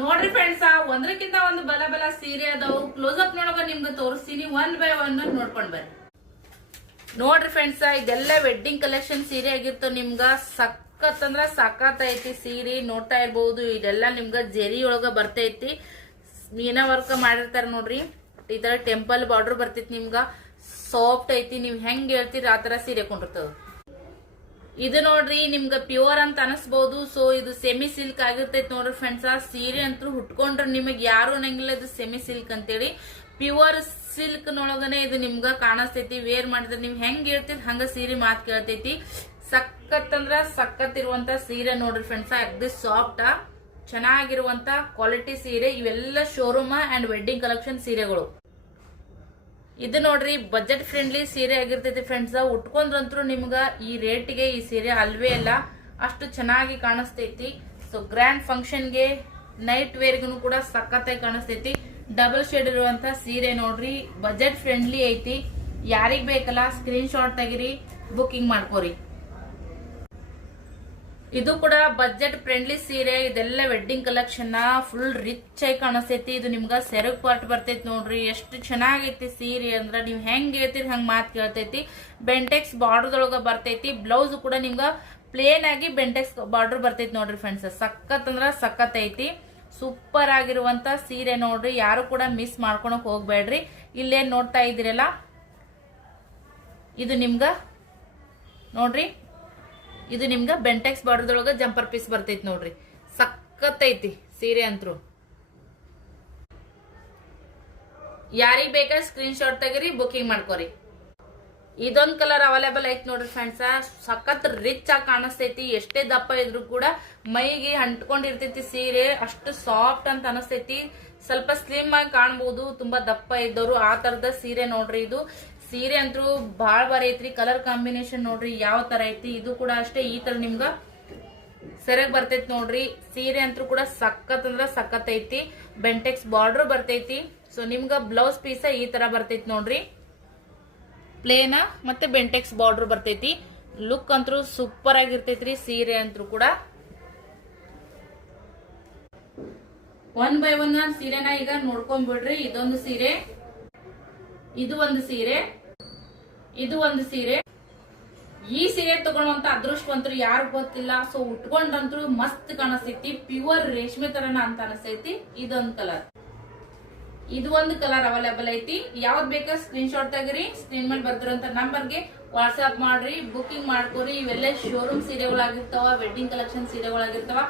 ನೋಡ್ರಿ ಫ್ರೆಂಡ್ಸ್, ಒಂದ್ರಕ್ಕಿಂತ ಒಂದು ಬಲ ಬಲ ಸೀರೆ ಅದಾವು. ಕ್ಲೋಸ್ ಅಪ್ ನೋಡೋಕೆ ನಿಮ್ಗೆ ತೋರಿಸ್ತೀನಿ, 1 by 1 ನೋಡ್ಕೊಂಡ್ ಬರ್ರಿ. ನೋಡ್ರಿ ಫ್ರೆಂಡ್ಸ್, ಇದೆಲ್ಲ ವೆಡ್ಡಿಂಗ್ ಕಲೆಕ್ಷನ್ ಸೀರೆ ಆಗಿರ್ತಾವ. ನಿಮ್ಗ ಸಖತ್ ಅಂದ್ರ ಸಖತ್ ಐತಿ ಸೀರೆ. ನೋಡ್ತಾ ಇರ್ಬಹುದು, ಇದೆಲ್ಲ ನಿಮ್ಗ ಜೆರಿ ಒಳಗ ಬರ್ತೈತಿ. ಮೀನಾ ವರ್ಕ್ ಮಾಡಿರ್ತಾರ ನೋಡ್ರಿ. ಈ ತರ ಟೆಂಪಲ್ ಬಾರ್ಡರ್ ಬರ್ತೈತಿ. ನಿಮ್ಗ ಸಾಫ್ಟ್ ಐತಿ. ನೀವ್ ಹೆಂಗ್ ಹೇಳ್ತೀರಿ ಆ ತರ ಸೀರೆ ಕೊಂಡಿರ್ತದ. ಇದು ನೋಡ್ರಿ, ನಿಮ್ಗ ಪ್ಯೂರ್ ಅಂತ ಅನಿಸಬಹುದು. ಸೊ ಇದು ಸೆಮಿ ಸಿಲ್ಕ್ ಆಗಿರ್ತೈತಿ ನೋಡ್ರಿ ಫ್ರೆಂಡ್ಸ್. ಆ ಸೀರೆ ಅಂತೂ ಹುಟ್ಕೊಂಡ್ರೆ ನಿಮಗೆ ಯಾರು ಅನ್ನಂಗಿಲ್ಲ ಇದು ಸೆಮಿ ಸಿಲ್ಕ್ ಅಂತೇಳಿ. ಪ್ಯೂರ್ ಸಿಲ್ಕ್ ನೊಳಗನೆ ಇದು ನಿಮ್ಗ ಕಾಣಿಸ್ತೈತಿ. ವೇರ್ ಮಾಡಿದ್ರೆ ನೀವ್ ಹೆಂಗ್ ಹೇಳ್ತೀರಿ ಹಂಗ ಸೀರೆ ಮಾತ್ ಕೇಳ್ತೈತಿ. ಸಖತ್ ಅಂದ್ರ ಸಖತ್ ಇರುವಂತ ಸೀರೆ ನೋಡ್ರಿ ಫ್ರೆಂಡ್ಸ್. ಅಗ್ದಿ ಸಾಫ್ಟ್ ಚೆನ್ನಾಗಿರುವಂತ ಕ್ವಾಲಿಟಿ ಸೀರೆ. ಇವೆಲ್ಲ ಶೋರೂಮ್ ಅಂಡ್ ವೆಡ್ಡಿಂಗ್ ಕಲೆಕ್ಷನ್ ಸೀರೆಗಳು. ಇದು ನೋಡ್ರಿ, ಬಜೆಟ್ ಫ್ರೆಂಡ್ಲಿ ಸೀರೆ ಆಗಿರ್ತೈತಿ ಫ್ರೆಂಡ್ಸ್. ಉಟ್ಕೊಂಡ್ರಂತ್ರು ನಿಮ್ಗ ಈ ರೇಟ್ಗೆ ಈ ಸೀರೆ ಅಲ್ವೇ ಅಲ್ಲ, ಅಷ್ಟು ಚೆನ್ನಾಗಿ ಕಾಣಿಸ್ತೈತಿ. ಸೊ ಗ್ರ್ಯಾಂಡ್ ಫಂಕ್ಷನ್ಗೆ ನೈಟ್ ವೇರ್ಗೂ ಕೂಡ ಸಖತ್ತಾಗಿ ಕಾಣಿಸ್ತೈತಿ. ಡಬಲ್ ಶೇಡ್ ಇರುವಂತ ಸೀರೆ ನೋಡ್ರಿ, ಬಜೆಟ್ ಫ್ರೆಂಡ್ಲಿ ಐತಿ. ಯಾರಿಗ್ ಬೇಕಲ್ಲ ಸ್ಕ್ರೀನ್ ಶಾಟ್ ತೆಗಿರಿ, ಬುಕಿಂಗ್ ಮಾಡ್ಕೋರಿ. ಇದು ಕೂಡ ಬಜೆಟ್ ಫ್ರೆಂಡ್ಲಿ ಸೀರೆ. ಇದೆಲ್ಲ ವೆಡ್ಡಿಂಗ್ ಕಲೆಕ್ಷನ್ ಫುಲ್ ರಿಚ್ ಆಗಿ ಕಾಣಿಸ್ತೈತಿ. ಇದು ನಿಮ್ಗ ಸೆರಗ್ ಪಾರ್ಟ್ ಬರ್ತೈತಿ ನೋಡ್ರಿ. ಎಷ್ಟು ಚೆನ್ನಾಗೈತಿ ಸೀರೆ ಅಂದ್ರ ನೀವ್ ಹೆಂಗ್ ಹೇಳ್ತೀರಿ ಹಂಗ ಮಾತ್ ಕೇಳ್ತೈತಿ. ಬೆಂಟೆಕ್ಸ್ ಬಾರ್ಡರ್ ಬರ್ತೈತಿ. ಬ್ಲೌಸ್ ಕೂಡ ನಿಮ್ಗ ಪ್ಲೇನ್ ಆಗಿ ಬೆಂಟೆಕ್ಸ್ ಬಾರ್ಡರ್ ಬರ್ತೈತಿ ನೋಡ್ರಿ ಫ್ರೆಂಡ್ಸ್. ಸಖತ್ ಅಂದ್ರ ಸಖತ್ ಐತಿ. ಸೂಪರ್ ಆಗಿರುವಂತ ಸೀರೆ ನೋಡ್ರಿ. ಯಾರು ಕೂಡ ಮಿಸ್ ಮಾಡ್ಕೊಳಕ್ ಹೋಗ್ಬೇಡ್ರಿ. ಇಲ್ಲೇನ್ ನೋಡ್ತಾ ಇದ್ದೀರಲ್ಲ, ಇದು ನಿಮ್ಗ ನೋಡ್ರಿ, ಇದು ನಿಮ್ಗ ಬೆಂಟೆಕ್ಸ್ ಬಾರ್ಡರ್ ಜಂಪರ್ ಪೀಸ್ ಬರ್ತೈತಿ ನೋಡ್ರಿ. ಸಖತ್ ಐತಿ ಸೀರೆ ಅಂತರು. ಯಾರಿಗ್ ಬೇಕಾ ಸ್ಕ್ರೀನ್ ಶಾಟ್ ತೆಗಿರಿ, ಬುಕಿಂಗ್ ಮಾಡ್ಕೋರಿ. ಇದೊಂದ್ ಕಲರ್ ಅವೈಲೇಬಲ್ ಐತಿ ನೋಡ್ರಿ ಫ್ರೆಂಡ್ಸ್. ಸಖತ್ ರಿಚ್ ಆಗಿ ಕಾಣಿಸ್ತೈತಿ. ಎಷ್ಟೇ ದಪ್ಪ ಇದ್ರು ಕೂಡ ಮೈಗೆ ಅಂಟ್ಕೊಂಡಿರ್ತೈತಿ ಸೀರೆ. ಅಷ್ಟು ಸಾಫ್ಟ್ ಅಂತ ಅನಿಸ್ತೈತಿ. ಸ್ವಲ್ಪ ಸ್ಲಿಮ್ ಆಗಿ ಕಾಣಬಹುದು ತುಂಬಾ ದಪ್ಪ ಇದ್ದವರು. ಆ ತರದ ಸೀರೆ ನೋಡ್ರಿ. ಇದು ಸೀರೆ ಅಂತೂ ಬಾಳ್ ಬಾರಿ ಐತ್ರಿ. ಕಲರ್ ಕಾಂಬಿನೇಷನ್ ನೋಡ್ರಿ ಯಾವ ತರ ಐತಿ. ಇದು ಕೂಡ ಅಷ್ಟೇ ಈ ತರ ನಿಮ್ಗ ಸೆರಗ್ ಬರ್ತೈತಿ ನೋಡ್ರಿ. ಸೀರೆ ಅಂತೂ ಕೂಡ ಸಖತ್ ಅಂದ್ರ ಸಖತ್ ಐತಿ. ಬೆಂಟೆಕ್ಸ್ ಬಾರ್ಡರ್ ಬರ್ತೈತಿ. ಸೊ ನಿಮ್ಗ ಬ್ಲೌಸ್ ಪೀಸ ಈ ತರ ಬರ್ತೈತಿ ನೋಡ್ರಿ. ಪ್ಲೇನ್ ಮತ್ತೆ ಬೆಂಟೆಕ್ಸ್ ಬಾರ್ಡರ್ ಬರ್ತೈತಿ. ಲುಕ್ ಅಂತೂ ಸೂಪರ್ ಆಗಿರ್ತೈತ್ರಿ ಸೀರೆ ಅಂತೂ ಕೂಡ. 1 by 1 ಸೀರೆನ ಈಗ ನೋಡ್ಕೊಂಡ್ಬಿಡ್ರಿ. ಇದೊಂದು ಸೀರೆ, ಇದು ಒಂದು ಸೀರೆ, ಇದು ಒಂದು ಸೀರೆ. ಈ ಸೀರೆ ತಗೊಳ್ಳುವಂತ ಅದೃಷ್ಟವಂತರು ಯಾರು ಗೊತ್ತಿಲ್ಲ. ಸೊ ಉಟ್ಕೊಂಡ್ರಂತೂ ಮಸ್ತ್ ಕಾಣಿಸ್ತೈತಿ. ಪ್ಯೂರ್ ರೇಷ್ಮೆ ತರನ ಅಂತ ಅನಿಸ್ತೈತಿ. ಇದೊಂದು ಕಲರ್, ಇದು ಒಂದು ಕಲರ್ ಅವೈಲೇಬಲ್ ಐತಿ. ಯಾವ್ದು ಬೇಕಾ ಸ್ಕ್ರೀನ್ ಶಾಟ್ ತೆಗಿರಿ. ಸ್ಕ್ರೀನ್ ಮೇಲೆ ಬರ್ತಿರೋಂತ ನಂಬರ್ಗೆ ವಾಟ್ಸ್ಆಪ್ ಮಾಡ್ರಿ, ಬುಕಿಂಗ್ ಮಾಡ್ಕೋರಿ. ಇವೆಲ್ಲ ಶೋರೂಮ್ ಸೀರೆಗಳಾಗಿರ್ತಾವ, ವೆಡ್ಡಿಂಗ್ ಕಲೆಕ್ಷನ್ ಸೀರೆಗಳಾಗಿರ್ತಾವ.